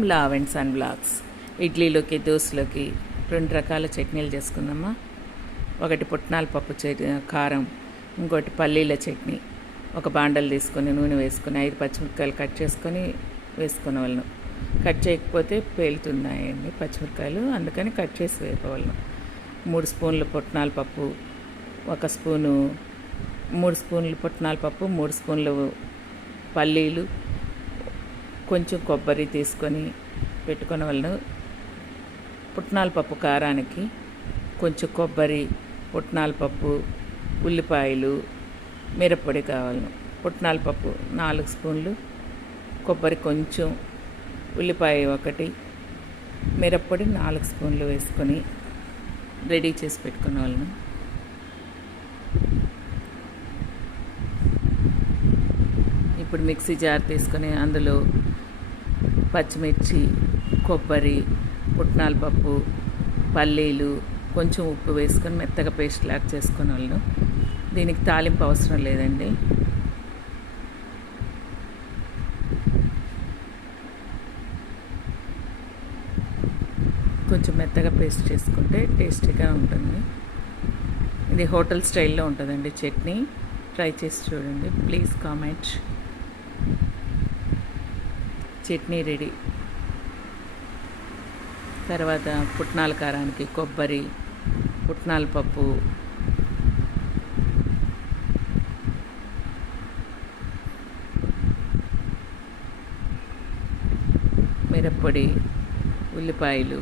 From లావ్ and sun blogs. ఇడ్లీలోకి దోశలోకి 2 రకాల చట్నీలు చేసుకుందామా. ఒకటి పుట్నాల పప్పు కారం, ఇంకోటి పల్లీల చట్నీ. ఒక బాండలు తీసుకొని నూనె వేసుకొని 5 పచ్చిమిరపకాయలు కట్ చేసుకొని వేసుకునే వాళ్ళను. కట్ చేయకపోతే పేలుతున్నాయండి పచ్చిమిరపకాయలు, అందుకని కట్ చేసి వేసుకోవాలను. 3 స్పూన్లు పుట్నాల పప్పు, 1 స్పూను 3 స్పూన్లు పుట్నాల పప్పు, 3 స్పూన్లు పల్లీలు, కొంచెం కొబ్బరి తీసుకొని పెట్టుకునే వాళ్ళను. పుట్నాల పప్పు కారానికి కొంచెం కొబ్బరి, పుట్నాల పప్పు, ఉల్లిపాయలు, మిరప్పొడి కావాలను. పుట్నాల పప్పు 4 స్పూన్లు, కొబ్బరి కొంచెం, ఉల్లిపాయ 1, మిరప్పొడి 4 స్పూన్లు వేసుకొని రెడీ చేసి పెట్టుకునే వాళ్ళను. ఇప్పుడు మిక్సీ జార్ తీసుకొని అందులో పచ్చిమిర్చి, కొబ్బరి, పుట్నాల పప్పు, పల్లీలు, కొంచెం ఉప్పు వేసుకొని మెత్తగా పేస్ట్ లాగా చేసుకునే వాళ్ళు. దీనికి తాలింపు అవసరం లేదండి. కొంచెం మెత్తగా పేస్ట్ చేసుకుంటే టేస్టీగా ఉంటుంది. ఇది హోటల్ స్టైల్లో ఉంటుందండి చట్నీ. ట్రై చేసి చూడండి. Please comment. చట్నీ రెడీ. తర్వాత పుట్నాల కారానికి కొబ్బరి, పుట్నాల పప్పు, మిరప్పొడి, ఉల్లిపాయలు,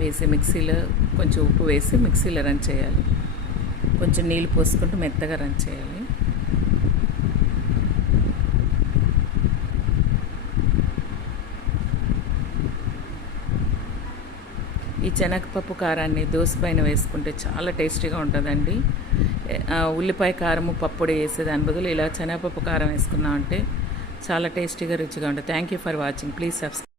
వేసి మిక్సీలో కొంచెం ఉప్పు వేసి మిక్సీలో రన్ చేయాలి. కొంచెం నీళ్ళు పోసుకుంటూ మెత్తగా రన్ చేయాలి. ఈ శనగపప్పు కారాన్ని దోశ పైన వేసుకుంటే చాలా టేస్టీగా ఉంటుందండి. ఉల్లిపాయ కారము పప్పుడి వేసేదాని బదులు ఇలా శనగపప్పు కారం వేసుకున్నామంటే చాలా టేస్టీగా రుచిగా ఉంటుంది. Thank you for watching. Please subscribe.